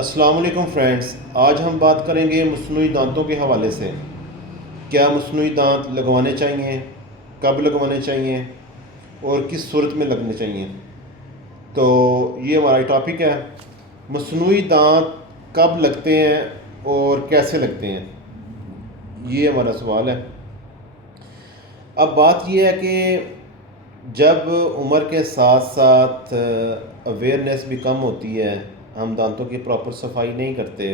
السلام علیکم فرینڈز، آج ہم بات کریں گے مصنوعی دانتوں کے حوالے سے۔ کیا مصنوعی دانت لگوانے چاہیے، کب لگوانے چاہیے اور کس صورت میں لگنے چاہیے؟ تو یہ ہمارا ٹاپک ہے، مصنوعی دانت کب لگتے ہیں اور کیسے لگتے ہیں، یہ ہمارا سوال ہے۔ اب بات یہ ہے کہ جب عمر کے ساتھ ساتھ اویئرنیس بھی کم ہوتی ہے، ہم دانتوں کی پراپر صفائی نہیں کرتے،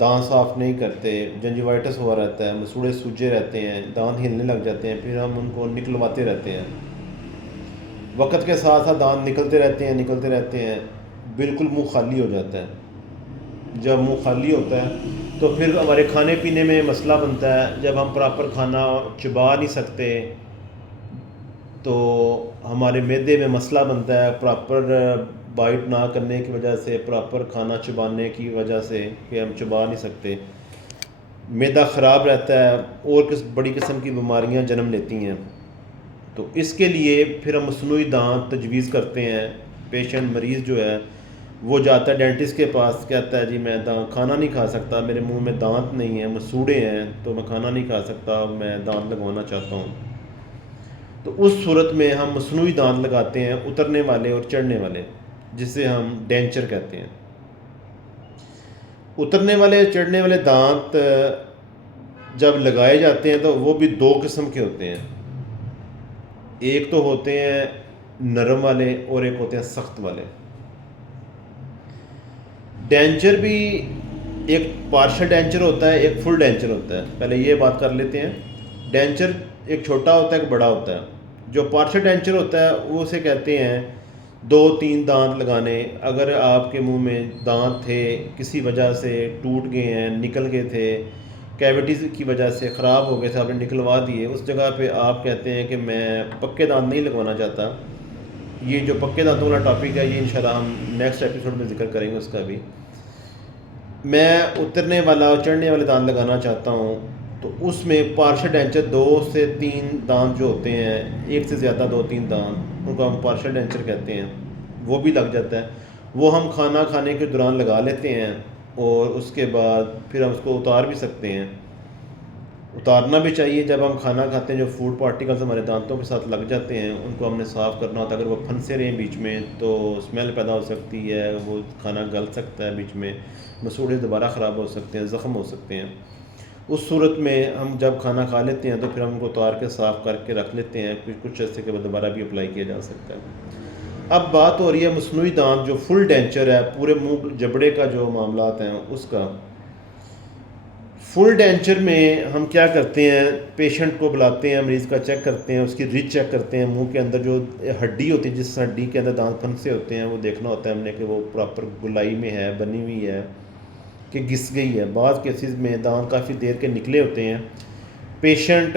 دانت صاف نہیں کرتے، جنجیوائٹس ہوا رہتا ہے، مسوڑے سوجے رہتے ہیں، دانت ہلنے لگ جاتے ہیں، پھر ہم ان کو نکلواتے رہتے ہیں، وقت کے ساتھ ساتھ دانت نکلتے رہتے ہیں، بالکل منہ خالی ہو جاتا ہے۔ جب منہ خالی ہوتا ہے تو پھر ہمارے کھانے پینے میں مسئلہ بنتا ہے۔ جب ہم پراپر کھانا چبا نہیں سکتے تو ہمارے معدے میں مسئلہ بنتا ہے، پراپر بائٹ نہ کرنے کی وجہ سے، پراپر کھانا چبانے کی وجہ سے کہ ہم چبا نہیں سکتے، معدہ خراب رہتا ہے اور بڑی قسم کی بیماریاں جنم لیتی ہیں۔ تو اس کے لیے پھر ہم مصنوعی دانت تجویز کرتے ہیں۔ پیشنٹ مریض جو ہے وہ جاتا ہے ڈینٹسٹ کے پاس، کہتا ہے جی میں کھانا نہیں کھا سکتا، میرے منہ میں دانت نہیں ہیں، مسوڑے ہیں، تو میں کھانا نہیں کھا سکتا، میں دانت لگوانا چاہتا ہوں۔ تو اس صورت میں ہم مصنوعی دانت لگاتے ہیں، اترنے والے اور چڑھنے والے، جسے ہم ڈینچر کہتے ہیں۔ اترنے والے چڑھنے والے دانت جب لگائے جاتے ہیں تو وہ بھی دو قسم کے ہوتے ہیں، ایک تو ہوتے ہیں نرم والے اور ایک ہوتے ہیں سخت والے۔ ڈینچر بھی ایک پارشل ڈینچر ہوتا ہے، ایک فل ڈینچر ہوتا ہے۔ پہلے یہ بات کر لیتے ہیں، ڈینچر ایک چھوٹا ہوتا ہے، ایک بڑا ہوتا ہے۔ جو پارشل ڈینچر ہوتا ہے وہ اسے کہتے ہیں 2-3 دانت لگانے۔ اگر آپ کے منہ میں دانت تھے، کسی وجہ سے ٹوٹ گئے ہیں، نکل گئے تھے، کیوٹیز کی وجہ سے خراب ہو گئے تھے، آپ نے نکلوا دیے، اس جگہ پہ آپ کہتے ہیں کہ میں پکے دانت نہیں لگوانا چاہتا۔ یہ جو پکے دانتوں والا ٹاپک ہے یہ انشاءاللہ ہم نیکسٹ ایپیسوڈ میں ذکر کریں گے اس کا بھی۔ میں اترنے والا اور چڑھنے والے دانت لگانا چاہتا ہوں، تو اس میں پارشل ڈینچر 2 سے 3 دانت جو ہوتے ہیں، ایک سے زیادہ 2-3 دانت، ان کو ہم پارشل ڈینچر کہتے ہیں، وہ بھی لگ جاتا ہے۔ وہ ہم کھانا کھانے کے دوران لگا لیتے ہیں اور اس کے بعد پھر ہم اس کو اتار بھی سکتے ہیں۔ اتارنا بھی چاہیے جب ہم کھانا کھاتے ہیں، جو فوڈ پارٹیکلز ہمارے دانتوں کے ساتھ لگ جاتے ہیں ان کو ہم نے صاف کرنا ہوتا ہے۔ اگر وہ پھنسے رہیں بیچ میں تو اسمیل پیدا ہو سکتی ہے، وہ کھانا گل سکتا ہے بیچ میں، مسوڑے دوبارہ خراب ہو سکتے ہیں، زخم ہو سکتے ہیں۔ اس صورت میں ہم جب کھانا کھا لیتے ہیں تو پھر ہم ان کو اتار کے صاف کر کے رکھ لیتے ہیں، پھر کچھ عرصے کے بعد دوبارہ بھی اپلائی کیا جا سکتا ہے۔ اب بات ہو رہی ہے مصنوعی دانت جو فل ڈینچر ہے، پورے منہ جبڑے کا جو معاملات ہیں اس کا۔ فل ڈینچر میں ہم کیا کرتے ہیں، پیشنٹ کو بلاتے ہیں، مریض کا چیک کرتے ہیں، اس کی رچ چیک کرتے ہیں، منہ کے اندر جو ہڈی ہوتی ہے، جس ہڈی کے اندر دانت پھنسے ہوتے ہیں وہ دیکھنا ہوتا ہے ہم نے کہ وہ پراپر گلائی میں ہے، بنی ہوئی ہے کہ گھس گئی ہے۔ بعض کیسز میں دانت کافی دیر کے نکلے ہوتے ہیں، پیشنٹ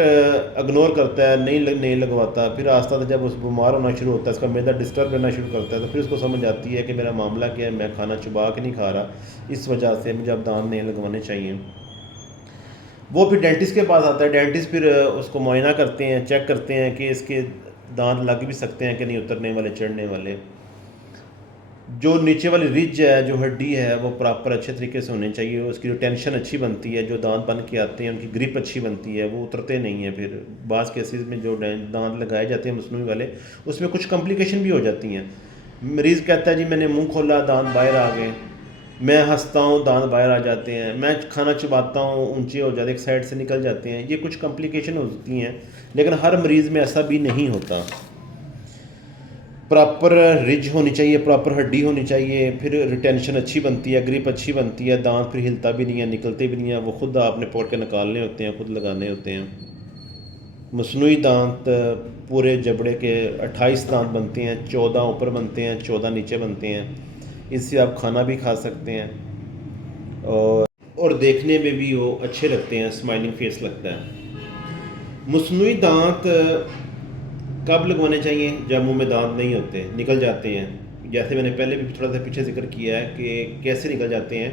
اگنور کرتا ہے، نہیں لگواتا، پھر آہستہ آہستہ جب اس بیمار ہونا شروع ہوتا ہے، اس کا معدہ ڈسٹرب کرنا شروع کرتا ہے، تو پھر اس کو سمجھ آتی ہے کہ میرا معاملہ کیا ہے، میں کھانا چبا کے نہیں کھا رہا، اس وجہ سے مجھے اب دانت نہیں لگوانے چاہیے۔ وہ پھر ڈینٹسٹ کے پاس آتا ہے، ڈینٹسٹ پھر اس کو معائنہ کرتے ہیں، چیک کرتے ہیں کہ اس کے دانت لگ بھی سکتے ہیں کہ نہیں، اترنے والے چڑھنے والے۔ جو نیچے والی رج ہے، جو ہڈی ہے، وہ پراپر اچھے طریقے سے ہونی چاہیے، اس کی جو ٹینشن اچھی بنتی ہے، جو دانت بن کے آتے ہیں ان کی گرپ اچھی بنتی ہے، وہ اترتے نہیں ہیں۔ پھر بعض کیسز میں جو دانت لگائے جاتے ہیں مصنوعی والے، اس میں کچھ کمپلیکیشن بھی ہو جاتی ہیں۔ مریض کہتا ہے جی میں نے منہ کھولا، دانت باہر آ گئے، میں ہنستا ہوں، دانت باہر آ جاتے ہیں، میں کھانا چباتا ہوں، اونچے ہو جاتے ہیں، ایک سائڈ سے نکل جاتے ہیں۔ یہ کچھ کمپلیکیشن ہوتی ہیں، لیکن ہر مریض میں ایسا بھی نہیں ہوتا۔ پراپر رج ہونی چاہیے، پراپر ہڈی ہونی چاہیے، پھر ریٹینشن اچھی بنتی ہے، گرپ اچھی بنتی ہے، دانت پھر ہلتا بھی نہیں ہے، نکلتے بھی نہیں ہیں، وہ خود آپ نے پوڑ کے نکالنے ہوتے ہیں، خود لگانے ہوتے ہیں۔ مصنوعی دانت پورے جبڑے کے 28 دانت بنتے ہیں، 14 اوپر بنتے ہیں، 14 نیچے بنتے ہیں۔ اس سے آپ کھانا بھی کھا سکتے ہیں اور دیکھنے میں بھی وہ اچھے لگتے ہیں، اسمائلنگ فیس لگتا ہے۔ مصنوعی دانت کب لگوانے چاہیے؟ جب منہ میں دانت نہیں ہوتے، نکل جاتے ہیں۔ جیسے میں نے پہلے بھی تھوڑا سا پیچھے ذکر کیا ہے کہ کیسے نکل جاتے ہیں،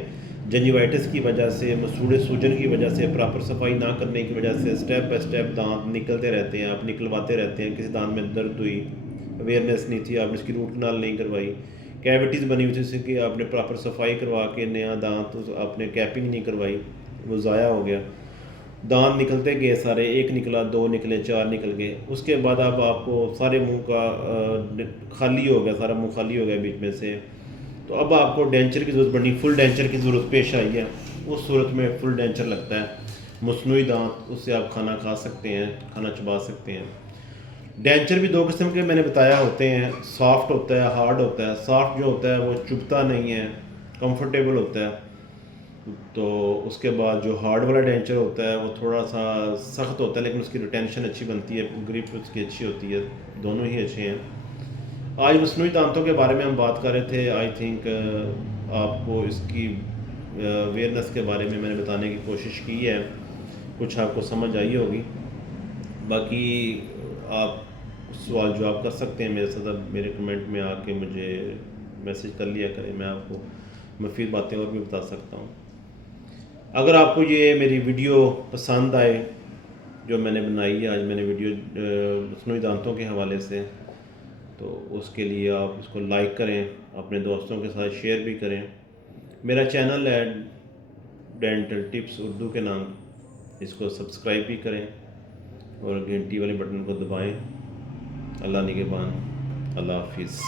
جنجیوائٹس کی وجہ سے، مسوڑے سوجن کی وجہ سے، پراپر صفائی نہ کرنے کی وجہ سے، سٹیپ بائی سٹیپ دانت نکلتے رہتے ہیں، آپ نکلواتے رہتے ہیں۔ کسی دانت میں درد ہوئی، اویئرنیس نہیں تھی، آپ نے اس کی روٹ کنال نہیں کروائی، کیوٹیز بنی ہوئی تھی جس کی آپ نے پراپر صفائی کروا کے نیا دانت آپ نے کیپنگ نہیں کروائی، وہ ضائع ہو گیا، دانت نکلتے گئے سارے، ایک نکلا، دو نکلے، چار نکل گئے، اس کے بعد اب آپ کو سارے منہ کا خالی ہو گیا، سارا منہ خالی ہو گیا بیچ میں سے، تو اب آپ کو ڈینچر کی ضرورت پڑنی، فل ڈینچر کی ضرورت پیش آئی ہے۔ اس صورت میں فل ڈینچر لگتا ہے، مصنوعی دانت، اس سے آپ کھانا کھا سکتے ہیں، کھانا چبا سکتے ہیں۔ ڈینچر بھی دو قسم کے میں نے بتایا ہوتے ہیں، سافٹ ہوتا ہے، ہارڈ ہوتا ہے۔ سافٹ جو ہوتا ہے وہ چبھتا نہیں ہے، کمفرٹیبل ہوتا ہے، تو اس کے بعد جو ہارڈ والا ڈینچر ہوتا ہے وہ تھوڑا سا سخت ہوتا ہے لیکن اس کی ریٹینشن اچھی بنتی ہے، گرپ اس کی اچھی ہوتی ہے، دونوں ہی اچھے ہیں۔ آج مصنوعی دانتوں کے بارے میں ہم بات کر رہے تھے، آئی تھنک آپ کو اس کی اویئرنیس کے بارے میں نے بتانے کی کوشش کی ہے، کچھ آپ کو سمجھ آئی ہوگی۔ باقی آپ سوال جواب کر سکتے ہیں میرے ساتھ، میرے کمنٹ میں آ کے مجھے میسج کر لیا کریں، میں آپ کو مفید باتیں اور بھی بتا سکتا ہوں۔ اگر آپ کو یہ میری ویڈیو پسند آئے جو میں نے بنائی ہے، آج میں نے ویڈیو مصنوعی دانتوں کے حوالے سے، تو اس کے لیے آپ اس کو لائک کریں، اپنے دوستوں کے ساتھ شیئر بھی کریں۔ میرا چینل ہے ڈینٹل ٹپس اردو کے نام، اس کو سبسکرائب بھی کریں اور گھنٹی والے بٹن کو دبائیں۔ اللہ نگہبان، اللہ حافظ۔